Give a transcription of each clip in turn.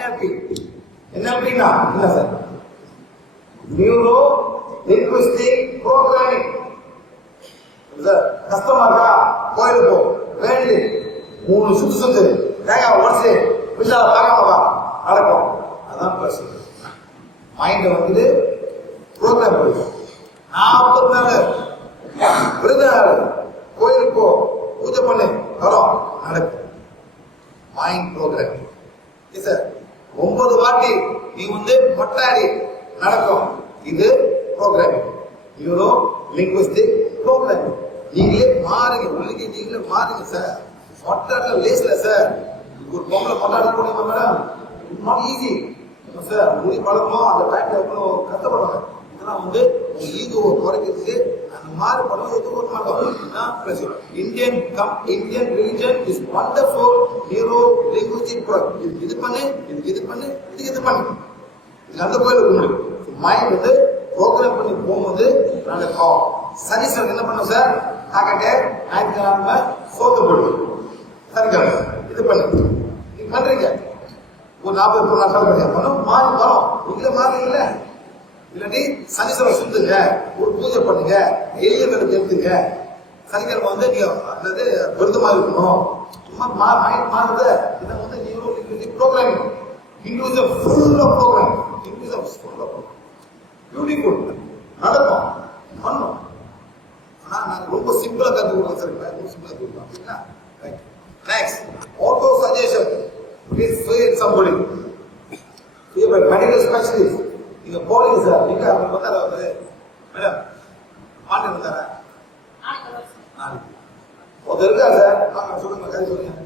NLP என்எல்பினா என்ன sir. Neuro programming sir கோயிலுக்கு வேண்டி மூணு சுத்து சுத்து. தேங்காய் உடச்சு. விஷால பார்க்காம நடக்கும். அதான் பிளஸ் மைண்ட் வந்து ப்ரோக்ராம் பண்ணிக்கும் விருத நாள் கோயிலுக்கு போ பூஜை பண்ணு வரும் நடக்கும் மைண்ட் ப்ரோக்ராம் சார் ஒன்பது வாட்டி நீ வந்து மொட்டாடி நடக்கும் இது ப்ரோக்ராமிங் நியூரோ லிங்குவிஸ்டிக் ப்ரோக்ராமிங் நீங்களே மாறுங்க உள்ளிக்கு நீங்களே மாறுங்க சார் மொட்டாட லேஸ்ல சார். ஒரு பொம்பளை மொட்டாட போனீங்க மேடம் நாட் ஈஸி சார் முடி பழக்கணும் அந்த டைம்ல எவ்வளோ கஷ்டப்படுவாங்க இதெல்லாம் வந்து உங்க ஈகோவை குறைக்கிறதுக்கு அந்த மாதிரி படம் எதுவும் ஒரு மாட்டோம். Indian cum Indian religion is wonderful neuro linguistic இதுக்கு இது பண்ணு இதுக்கு இது பண்ணு இதுக்கு இது பண்ணு. இது அந்த கோயிலுக்கு முடியும் மைண்ட் வந்து ப்ரோக்ராம் பண்ணி போகும்போது நடக்கும் சனீஸ்வரன் என்ன பண்ணும் சார்? ஆகட்டே ஞாயிற்றுக்கிழமை சோத்து போடுவோம். சனிக்கிழமை இது பண்ணு. நீங்க பண்றீங்க. ஒரு நாற்பது பேர் நான் சொல்ல பண்ணும். மாறி வரும். நீங்களே இல்லை. இல்லாட்டி சனீஸ்வரன் சுத்துங்க. ஒரு பூஜை பண்ணுங்க. எளிய எடுத்துங்க சனிக்கிழமை வந்து நீங்க அதாவது விருதமா இருக்கணும். சும்மா மா மைண்ட் மாறுத. இதை வந்து neuro linguistic programming full of program Hinduism full of beautiful நடக்கும். பண்ணும். ஆனா நான் ரொம்ப சிம்பிளா கத்து சார் ரொம்ப சிம்பிளா கொடுக்கோம் அப்படின்னா next auto suggestion please feel somebody இப்போ மெடிக்கல் ஸ்பெஷலிஸ்ட் நீங்க போறீங்க சார் நீங்க அவங்க வந்தாரா அவரு மேடம் பாட்டு வந்தாரா நாளைக்கு ஒருத்தர் இருக்கா சார் வாங்க சொல்லுங்க கதை சொல்லுங்க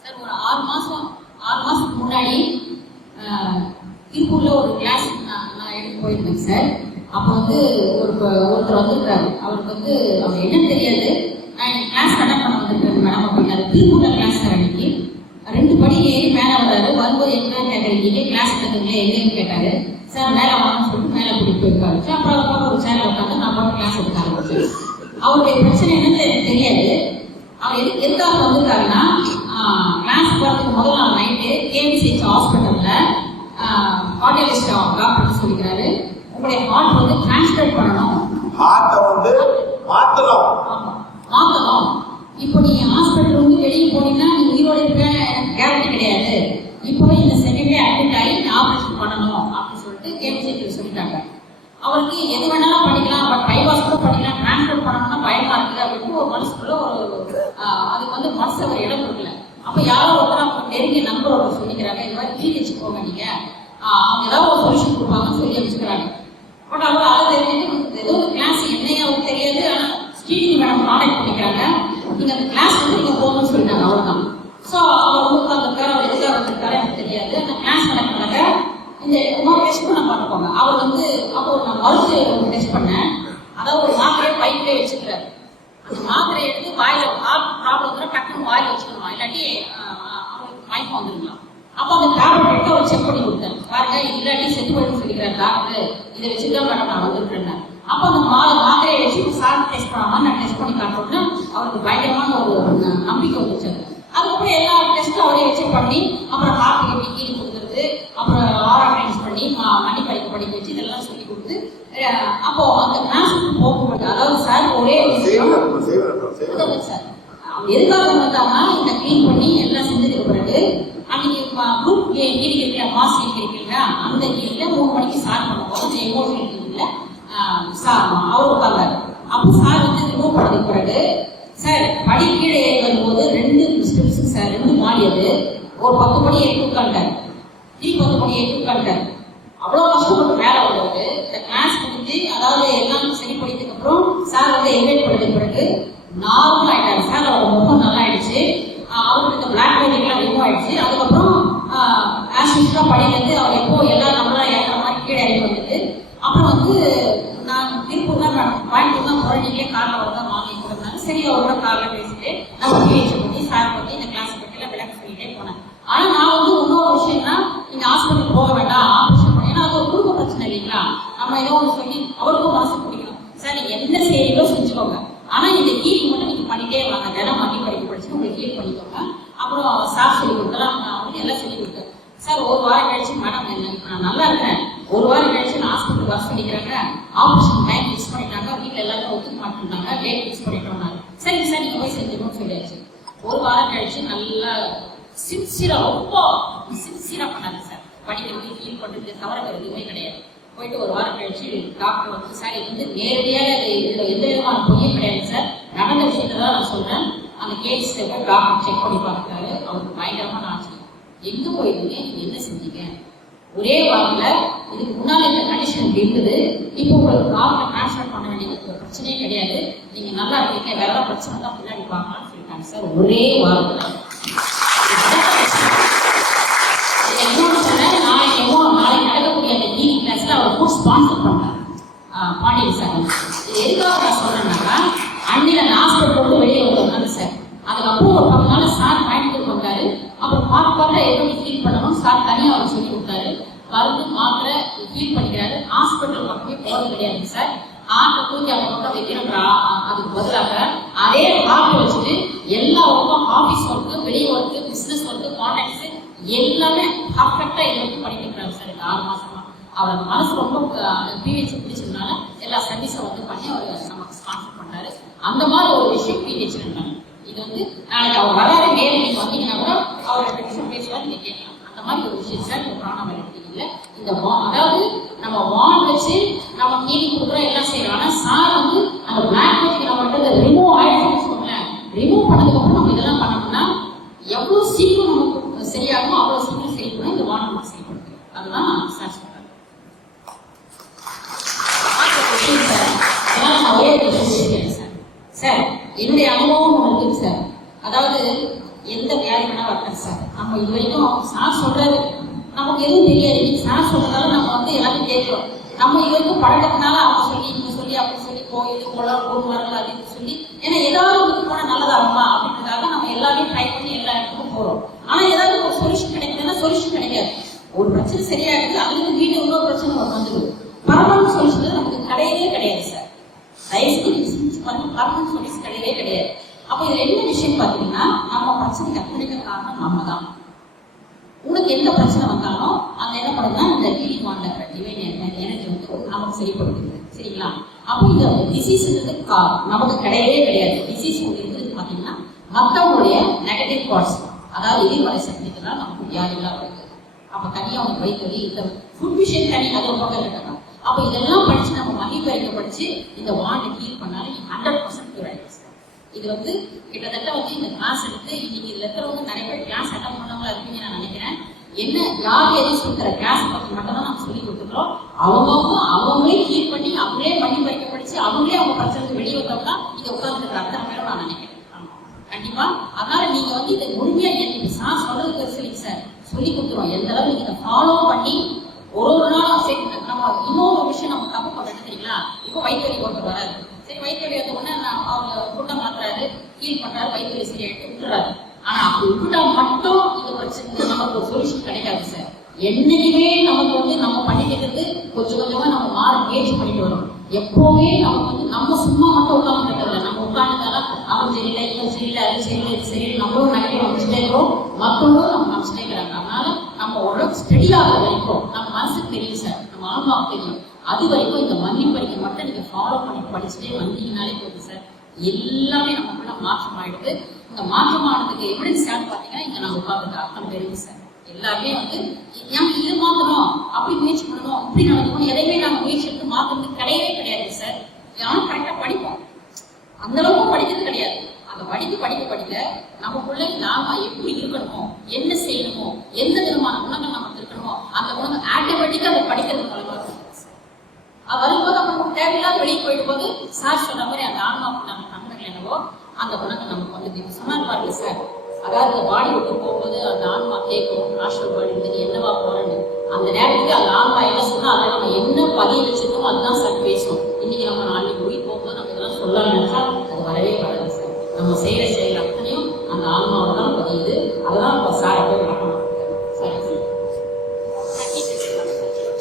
சார் ஒரு ஆறு மாசம் ஆறு மாசத்துக்கு முன்னாடி திருப்பூர்ல ஒரு போயிருந்தேன் சார் அப்போ வந்து ஒரு ஒருத்தர் வந்துருக்காரு அவருக்கு வந்து அவர் என்னன்னு தெரியாது. நான் கிளாஸ் அட்டன் பண்ண வந்திருக்கேன் மேடம் அப்படின்னாரு திருப்பூர்ல கிளாஸ் சார் அன்னைக்கு. ரெண்டு படி ஏறி மேலே வர்றாரு. வரும்போது என்ன கேட்குறீங்க கிளாஸ் எடுத்துங்களே எங்கேன்னு கேட்டாரு. சார் மேலே வாங்கன்னு சொல்லிட்டு மேலே கூட்டிட்டு போயிருக்காரு. அப்புறம் அவர் ஒரு சேரில் உட்காந்து நான் பாட்டு கிளாஸ் எடுக்க ஆரம்பிச்சேன். அவருடைய பிரச்சனை என்னன்னு எனக்கு தெரியாது. அவர் எது எதுக்காக வந்திருக்காருன்னா கிளாஸ் போகிறதுக்கு முதல் நாள் நைட்டு கேவிசிஹெச் ஹாஸ்பிட்டலில் கார்டியாலஜிஸ்ட் டாக்டர் சொல்லிக்கிறாரு. உங்களுடைய ஹார்ட் வந்து டிரான்ஸ்லேட் பண்ணணும். ஹார்ட்டை வந்து மாத்தணும். இப்போ நீங்க ஹாஸ்பிட்டல் வந்து வெளியே போனீங்கன்னா நீங்க உயிரோட இருக்க கேரண்டி கிடையாது. இப்போவே இந்த செகண்டே அட்மிட் ஆகி ஆபரேஷன் பண்ணணும் அப்படின்னு சொல்லிட்டு கேவிசிஹெச் சொல்லிட்டாங்க. அவருக்கு எது வேணாலும் பண்ணிக்கலாம் பட் பைபாஸ் கூட பண்ணிக்கலாம். டிரான்ஸ்ஃபர் பண்ணணும்னா பயமா இருக்குது அப்படின்னு ஒரு மனசுக்குள்ள ஒரு அதுக்கு வந்து மனசு அவர் இடம் கொடுக்கல. அப்ப யாரோ ஒருத்தர் அவங்க நெருங்கிய நண்பர் ஒருத்தர் சொல்லிக்கிறாங்க இந்த மாதிரி ஜிஹெச் போங்க நீங்க அவங்க ஏதாவது ஒரு சொல்யூஷன் கொடுப்பாங்கன்னு சொல்லி வச்சுக்கிறாங்க பட் அவர் அதை தெரிஞ்சுட்டு ஏதோ ஒரு கிளாஸ் என்னையே அவருக்கு தெரியாது ஆனால் ஸ்ரீனிதி மேடம் கான்டாக்ட் பண்ணிக்கிறாங்க நீங்கள் அந்த கிளாஸ் வந்து நீங்கள் போகணும்னு சொல்லிட்டாங்க அவ்வளவுதான். ஸோ அவர் வந்து உட்காந்துருக்காரு அவர் எதுக்காக வந்திருக்காரு எனக்கு தெரியாது. அந்த கிளாஸ் நடக்கிறாங்க இந்த இன்னொரு டெஸ்ட் பண்ண பார்த்துக்கோங்க. அவர் வந்து அப்போ நான் மருந்து டெஸ்ட் பண்ணேன். அதாவது ஒரு மாத்திரையை பைக்கிலே வச்சுக்கிறாரு. அந்த மாத்திரையை எடுத்து வாயில் ப்ராப்ளம் வந்து டக்குன்னு வாயில் வச்சுக்கணும்? இல்லாட்டி அவங்களுக்கு மயக்கம் வந்துருக்கலாம் அப்போ அந்த டேப்லெட் எடுத்து அவர் செக் பண்ணி கொடுத்தாரு பாருங்க இல்லாட்டி செத்து போயிடும் சொல்லிக்கிறார் டாக்டர் இதை வச்சுதான் மேடம் நான் வந்திருக்கேன் அப்போ அந்த மா மாத்திரையை வச்சு சார் டெஸ்ட் பண்ணாம நான் டெஸ்ட் பண்ணி காட்டணும்னா அவருக்கு பயங்கரமான ஒரு நம்பிக்கை வந்துச்சு. அதுக்கப்புறம் எல்லா டெஸ்ட்டும் அவரே வச்சு பண்ணி அப்புறம் ஹார்ட் எப்படி கீழே கொடுக்குறது அப்புறம் ஆரா டைம்ஸ் பண்ணி மணி படிக்க படிக்க வச்சு இதெல்லாம் சொல்லி கொடுத்து அப்போ அந்த கிளாஸுக்கு போகும்போது அதாவது சார் ஒரே சார். எதுக்காக வந்தாங்கன்னா இந்த க்ளீன் பண்ணி எல்லாம் செஞ்சதுக்கு பிறகு அன்னைக்கு குரூப் கீழ் இருக்கிற மாஸ் இருக்கிறீங்களா அந்த கீழே மூணு மணிக்கு சார் பண்ணுவோம் அந்த எமோஷனல் கீழ சார் அவர் உட்கார்ந்தாரு அப்போ சார் வந்து ரிமூவ் பண்ணதுக்கு பிறகு சார் படி கீழே ஏறி வரும்போது ரெண்டு ஸ்டெப்ஸ் சார் ரெண்டு மாடி அது. ஒரு பத்து மணி ஏறி உட்காந்துட்டாரு நீ பத்து மணி ஏறி உட்காந்துட்டாரு அவ்வளோ கஷ்டப்பட்டு மேலே வந்தவர் இந்த கிளாஸ் முடிஞ்சு அதாவது எல்லாம் சரி பண்ணிட்டதுக்கு அப்புறம் சார் வந்து எலிவேட் பண்ணி பிறகு நார்மல் ஆயிட்டாரு. சார் அவர் முகம் நல்லா ஆயிடுச்சு. அவருக்கு இந்த பிளாக் பெயிண்டிங்லாம் ரிமூவ் ஆயிடுச்சு. அதுக்கப்புறம் ஆஸ் யூஸ்வலாக படிக்கிறது அவர் எப்போ எல்லாம் நம்மளாம் ஏற்ற மாதிரி கீழே இறங்கி வந்துட்டு அப்புறம் வந்து நான் திருப்பூர் தான் மேடம் கோயம்புத்தூர் தான் குழந்தைங்களே காரில் வந்து வாங்கி கொடுத்தாங்க. சரி அவரோட காரில் பேசிட்டு நான் ஒரு பேச்சு பண்ணி சார் பற்றி இந்த கிளாஸ் பற்றியில் விளக்க சொல்லிட்டே போனேன். ஆனா நான் வந்து இன்னொரு விஷயம்னா நீங்கள் ஹாஸ்பிட்டல் போக வேண்டாம் ஆப்ரேஷன் பண்ணி. ஏன்னா அது ஒரு குடும்ப பிரச்சனை இல்லைங்களா? நம்ம ஏதோ ஒன்று சொல்லி அவருக்கும் மனசு பிடிக்கணும். சார் நீங்கள் நீங்க என்ன செய்யறீங்களோ செஞ்சுக்கோங்க. ஆனா இந்த ஹீலிங் மட்டும் நீங்கள் பண்ணிட்டே வாங்க. தினம் மணி படிக்க படிச்சு உங்களுக்கு ஹீல் பண்ணிக்கோங்க. அப்புறம் சார் சொல்லி கொடுத்தலாம் நான் வந்து எல்லாம் சொல்லி கொடுத்தேன். சார் ஒரு வாரம் கழிச்சு மேடம் என்ன நான் நல்லா இருக்கேன். ஒரு வாரம் கழிச்சு நான் ஹாஸ்பிட்டல் வர சொல்லிக்கிறாங்க ஆபரேஷன் டைம் ஃபிக்ஸ் பண்ணிட்டாங்க. வீட்டுல எல்லாரும் ஒத்துக்க மாட்டேங்கிறாங்க டேட் ஃபிக்ஸ் பண்ணிட்டோம்னாங்க. சரி சார் நீங்க போய் செஞ்சுக்கணும்னு சொல்லியாச்சு. ஒரு வாரம் கழிச்சு நல்லா சின்சியரா ரொம்ப சின்சியரா பண்ணாங்க சார். படிக்கிறது ஃபீல் பண்றது தவற வேற எதுவுமே கிடையாது. போயிட்டு ஒரு வாரம் கழிச்சு டாக்டர் வந்து சார் இது வந்து நேரடியாக இது இதுல எந்த விதமான பொய்யும் கிடையாது சார். நடந்த விஷயத்தை தான் நான் சொல்றேன். அந்த கேஸ் டாக்டர் செக் பண்ணி பார்த்தாரு அவருக்கு பயங்கரமா நான் ஆச்சரியம். எங்க போயிருந்தீங்க? என்ன செஞ்சீங்க? ஒரே வாரத்துல இதுக்கு முன்னால் இந்த கண்டிஷன் இருந்தது இப்போ உங்களுக்கு காவலை டிரான்ஸ்ஃபர் பண்ண வேண்டியது ஒரு பிரச்சனையே கிடையாது. நீங்க நல்லா இருக்கீங்க வேற ஏதாவது பிரச்சனை தான் பின்னாடி பார்க்கலாம்னு சொல்லிட்டாங்க சார். ஒரே வாரத்துல இதுல இன்னொன்னு சொன்னேன், நாளைக்கு நாளைக்கு நடக்கக்கூடிய அந்த ஈவினிங் கிளாஸ்ல அவர் ஃபுட் ஸ்பான்சர் பாண்டியன் சார். இது எதுக்காக நான் சொல்றேன்னாக்கா அன்னையில நான் ஹாஸ்பிட்டல் போட்டு வெளியே வந்தாங்க சார். அதுக்கப்புறம் ஒரு பத்து நாள் சார் வாங்கிட்டு வந்தாரு. அப்புறம் பார்த்து பார்த்தா எப்படி ஃபீல் பண்ணணும் சார் தனியாக அவர் சொல்லி மருந்து மாத்திரை ஃபீல் பண்ணிக்கிறாரு. ஹாஸ்பிட்டல் பக்கமே போறது கிடையாது சார். ஆட்டை தூக்கி அவங்க பக்கம் வைக்கிறோம்டா அதுக்கு பதிலாக அதே ஆட்டை வச்சுட்டு எல்லா ஒர்க்கும் ஆஃபீஸ் ஒர்க்கு வெளியே ஒர்க்கு பிஸ்னஸ் ஒர்க்கு கான்டாக்ட்ஸ் எல்லாமே பர்ஃபெக்டா இது வரைக்கும் பண்ணிக்கிறாங்க சார் இந்த ஆறு மாசமா. அவர் மனசு ரொம்ப பிஹெச் பிடிச்சதுனால எல்லா சர்வீஸும் வந்து பண்ணி அவர் நமக்கு ஸ்பான்சர் பண்ணாரு அந்த மாதிரி ஒரு விஷயம் பிஹெச் இது வந்து நாளைக்கு அவர் வராரு நேரில் நீங்க வந்தீங்கன்னா கூட அவர் பேசுவார் நீங்க கேட்கலாம். அந்த மாதிரி ஒரு விஷயம் சார் இந்த இந்த வா- அதாவது நம்ம வான் வச்சு நம்ம மீதி கொடுக்குறோம் எல்லாம் செய்யறோம். ஆனா சார் வந்து அந்த பிளாக் மேஜிக் வந்து ரிமூவ் ஆயிடுச்சுன்னு வச்சுக்கோங்களேன். ரிமூவ் பண்ணதுக்கு அப்புறம் நம்ம இதெல்லாம் பண்ணோம்னா எவ்வளவு சீக்கிரம் நமக்கு சரியாகுமோ அவ்வளவு சீக்கிரம் சரி பண்ண இந்த வான் நமக்கு சரிப்படுத்து அதுதான் சார் சொல்றேன் சார். சார். என்னுடைய அனுபவம் ஒன்று சார். அதாவது எந்த வியாதி வேணா வரட்டும் சார். நம்ம இது வரைக்கும் சார் சொல்றது நமக்கு எதுவும் தெரியாது. நான் சார் சொல்றதால நம்ம வந்து எல்லாத்தையும் கேட்கிறோம். நம்ம இது பழக்கத்தினால அவங்க சொல்லி இவங்க சொல்லி அப்படி சொல்லி கோயில் குளம் ஊர் வரல அப்படின்னு சொல்லி ஏன்னா ஏதாவது ஒன்று போனால் நல்லதா அம்மா அப்படின்றதுக்காக நம்ம எல்லாமே ட்ரை பண்ணி எல்லா இடத்துக்கும் போகிறோம் ஆனால் ஏதாவது ஒரு சொல்யூஷன் கிடைக்குதுன்னா சொல்யூஷன் கிடைக்காது. ஒரு பிரச்சனை சரியாகுது அதுக்கு இருந்து வீடு இன்னொரு பிரச்சனை ஒன்று வந்துடுது பரவாயில்ல சொல்யூஷன் நமக்கு கிடையவே கிடையாது சார். தயவுசெய்து செஞ்சு சிந்திச்சு சொல்யூஷன் கிடையவே கிடையாது. அப்போ இது என்ன விஷயம் பார்த்தீங்கன்னா நம்ம பிரச்சனைக்கு அர்ப்பணிக்க காரணம் நம்ம தான் உனக்கு எந்த பிரச்சனை வந்தாலும் அந்த என்ன பண்ணுதுன்னா இந்த ஹீலிங் வாண்ட டிவைன் எனர்ஜி வந்து நமக்கு சரிப்படுத்துது சரிங்களா அப்போ இந்த டிசீஸ்ன்றது நமக்கு கிடையவே கிடையாது. டிசீஸ் ஒன்று பார்த்தீங்கன்னா மற்றவங்களுடைய நெகட்டிவ் தாட்ஸ் அதாவது எதிர்மறை தான் நமக்கு வியாதிகளாக வருது அப்போ தனியாக அவங்க வயிற்று இந்த ஃபுட் விஷயம் தனி அது ஒரு பக்கம் இருக்கணும் அப்போ இதெல்லாம் படிச்சு நம்ம மதிப்பறிக்க படிச்சு இந்த வாண்டை ஹீல் பண்ணாலும் ஹண்ட்ரட் பர்சன்ட் கியூர் இது வந்து கிட்டத்தட்ட வந்து இந்த கிளாஸ் எடுத்து இன்னைக்கு இதில் இருக்கிறவங்க நிறைய பேர் கிளாஸ் அட்டன் பண்ணவங்களா இருப்பீங்க நான் நினைக்கிறேன். என்ன யார் எதுவும் சொல்லுற கிளாஸ் பற்றி மட்டும் தான் நம்ம சொல்லி கொடுத்துருக்கோம் அவங்கவுங்க அவங்களே ஹீல் பண்ணி அவங்களே மணி பறிக்க படிச்சு அவங்களே அவங்க பிரச்சனைக்கு வெளியே வந்தோம்னா இங்க உட்கார்ந்துருக்கிற அத்தனை பேரும் நான் நினைக்கிறேன். கண்டிப்பா. அதனால நீங்க வந்து இதை முழுமையா எனக்கு சார் சொல்றது பெருசு இல்லைங்க சார். சொல்லி கொடுத்துருவோம். எந்த அளவு நீங்க இதை ஃபாலோ பண்ணி ஒரு ஒரு நாளும் சரி நம்ம இன்னொரு விஷயம் நம்ம தப்பு பண்றது தெரியுங்களா? இப்போ வயிற்று ஒருத்தர் வராது சரி வயிற்று வந்த உடனே நான் அவங்க கூட்டம் மாத்துறாரு ஹீல் பண்றாரு சரி சரியாயிட்டு விட்டுறாரு. ஆனா அப்படி விட்டுட்டா மட்டும் இந்த பிரச்சனை நமக்கு ஒரு சொல்யூஷன் கிடைக்காது சார். என்னைக்குமே நமக்கு வந்து நம்ம பண்ணிக்கிறது கொஞ்சம் கொஞ்சமா நம்ம மாற முயற்சி பண்ணிட்டு வரோம். எப்பவுமே நம்ம வந்து நம்ம சும்மா மட்டும் உட்கார்ந்து இருக்கிறது நம்ம உட்கார்ந்துட்டால அவன் சரியில்லை இவன் சரியில்லை அது சரியில்லை சரியில்லை நம்மளும் நெகட்டிவ் அமைச்சுட்டே இருக்கிறோம் மக்களும் நம்ம அமைச்சுட்டே இருக்கிறாங்க. அதனால நம்ம உடம்பு ஸ்டெடியாக வரைக்கும் நம்ம மனசுக்கு தெரியும் சார் நம்ம ஆன்மாவுக்கு தெரியும். அது வரைக்கும் இந்த மன்னிப்பறிக்கை மட்டும் நீங்க ஃபாலோ பண்ணி படிச்சுட்டே வந்தீங்கனாலே போதும் சார் எல்லாமே நமக்குள்ள மாற்றம் ஆயிடுது. இந்த மாற்றமானதுக்கு எவிடன்ஸ் யாரு பாத்தீங்கன்னா இங்க நாங்க உட்காந்துட்டு அர்த்தம் தெரியும் சார் எல்லாருமே வந்து நம்ம இது மாத்தணும் அப்படி முயற்சி பண்ணணும். இப்படி நடக்கணும். எதையுமே நாங்க முயற்சி மார்க் வந்து கிடையவே கிடையாது சார் யாரும் கரெக்டா படிப்போம். அந்த அளவுக்கு படிக்கிறது கிடையாது. அந்த படிக்க படிக்க படிக்க நமக்குள்ள நாம எப்படி இருக்கணுமோ என்ன செய்யணுமோ எந்த விதமான குணங்கள் நமக்கு இருக்கணுமோ அந்த குணங்கள் ஆட்டோமேட்டிக்கா அதை படிக்கிறது மூலமா அது வரும்போது நம்ம நமக்கு தேவையில்லாத வெளியே போயிட்டு போது சார் சொன்ன மாதிரி அந்த ஆன்மாவுக்கு நம்ம நண்பர்கள் என்னவோ அந்த குணங்கள் நமக்கு வந்து இப்ப சொன்னார் பாருங்க சார் அதாவது பாடி விட்டு போகும்போது அந்த ஆன்மா கேட்கும் ஆஸ்ட்ரல் பாடி என்னவா போறேன்னு. அந்த நேரத்துக்கு அந்த ஆன்மா என்ன சொன்னா அதை நம்ம என்ன பதிய வச்சிருக்கோமோ அதுதான் சார் பேசும் இன்னைக்கு நம்ம நாளைக்கு உயிர் போகும்போது நம்ம இதெல்லாம் சொல்லலாம் நினைச்சா அது வரவே வராது சார். நம்ம செய்யற செயல் அத்தனையும் அந்த ஆன்மாவை தான் பதியுது. அதெல்லாம் இப்போ சார்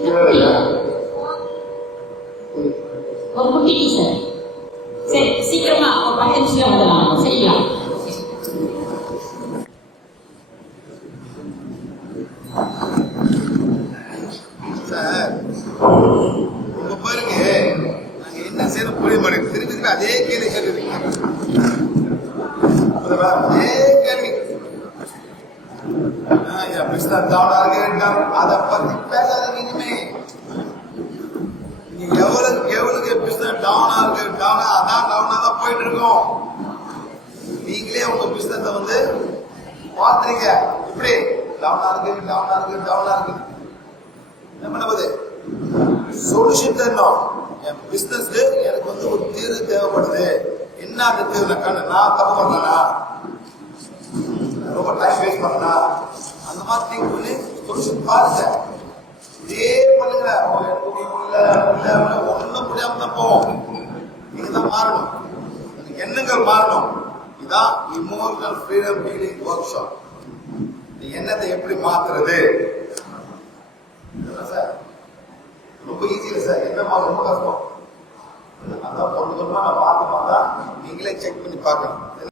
இல்ல, இல்ல. ஒரு குட்டி சார் பத்து நிமிஷத்துல வந்துடலாம் சரிங்களா சார் உங்க பாருங்க நாங்க புரிய மாட்டேங்குது திருப்பி திருப்பி அதே கேள்வி கேட்டுருக்கீங்க அதே கேள்வி. ஆ, டவுனா அதை பத்தி பேசாதீங்க இனிமே. நீங்க எவ்வளவுக்கு எவ்வளவுக்கு டவுனா இருக்கு டவுனா அதான் டவுனா தான் போயிட்டு இருக்கோம். நீங்களே உங்க பிசினஸ் வந்து பாத்துறீங்க இப்படி டவுனா இருக்கு டவுனா இருக்கு டவுனா இருக்கு. என்ன பண்ணுவது சொல்யூஷன் தரணும். என் பிசினஸ் எனக்கு வந்து ஒரு தீர்வு தேவைப்படுது. என்ன அந்த தீர்வு நான் நான் தப்பு பண்ணனா ரொம்ப டைம் வேஸ்ட் பண்ணா அந்த மாதிரி திங்க் பண்ணி சொல்யூஷன் பாருங்க. இதே பண்ணுங்க. ஓ, முடியல, ஒண்ணும் முடியாம தான் போவோம். நீங்க தான் மாறணும். எண்ணங்கள் மாறணும்? இதான் emotional freedom healing workshop இந்த எண்ணத்தை எப்படி மாத்துறது இதெல்லாம் சார் ரொம்ப ஈஸி இல்லை சார் என்ன மாதிரி ரொம்ப